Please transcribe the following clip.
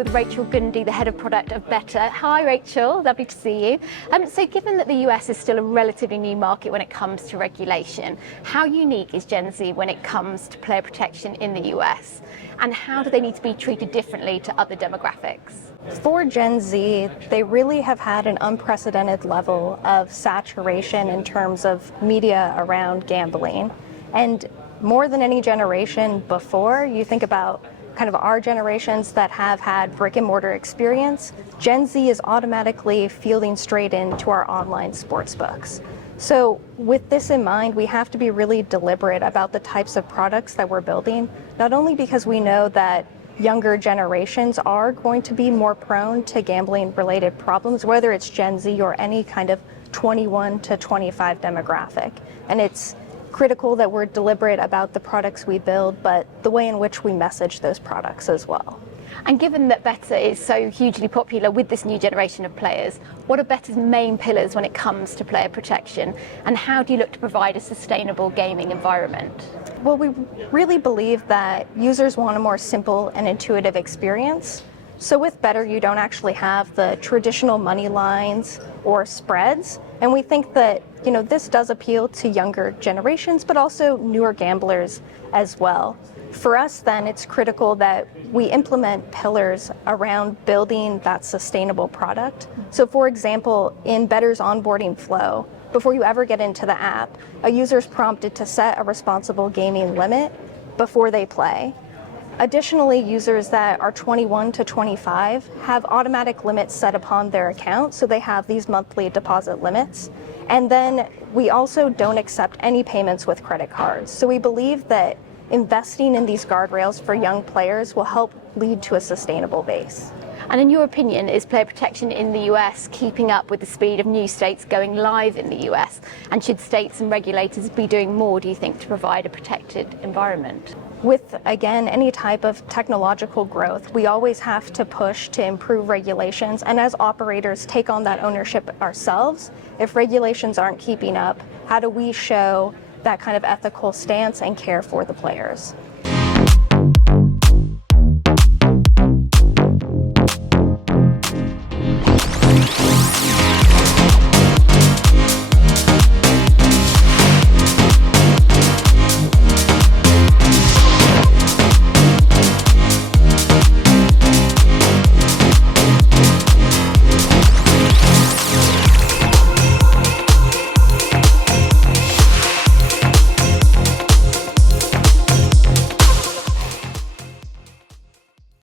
here with Rachel Gundy, the head of product of Betr. Hi Rachel, lovely to see you. So given that the US is still a relatively new market when it comes to regulation, how unique is Gen Z when it comes to player protection in the US? And how do they need to be treated differently to other demographics? For Gen Z, they really have had an unprecedented level of saturation in terms of media around gambling. And more than any generation before, you think about kind of our generations that have had brick and mortar experience, Gen Z is automatically fielding straight into our online sports books. So with this in mind, we have to be really deliberate about the types of products that we're building, not only because we know that younger generations are going to be more prone to gambling related problems, whether it's Gen Z or any kind of 21 to 25 demographic. And it's critical that we're deliberate about the products we build, but the way in which we message those products as well. And given that Betr is so hugely popular with this new generation of players, what are Betr's main pillars when it comes to player protection? And how do you look to provide a sustainable gaming environment? Well, we really believe that users want a more simple and intuitive experience. So with Betr, you don't actually have the traditional money lines or spreads. And we think that, this does appeal to younger generations, but also newer gamblers as well. For us, then, it's critical that we implement pillars around building that sustainable product. So for example, in Betr's onboarding flow, before you ever get into the app, a user's prompted to set a responsible gaming limit before they play. Additionally, users that are 21 to 25 have automatic limits set upon their account, so they have these monthly deposit limits. And then we also don't accept any payments with credit cards. So we believe that investing in these guardrails for young players will help lead to a sustainable base. And in your opinion, is player protection in the US keeping up with the speed of new states going live in the US? And should states and regulators be doing more, do you think, to provide a protected environment? With, again, any type of technological growth, we always have to push to improve regulations. And as operators take on that ownership ourselves, if regulations aren't keeping up, how do we show that kind of ethical stance and care for the players?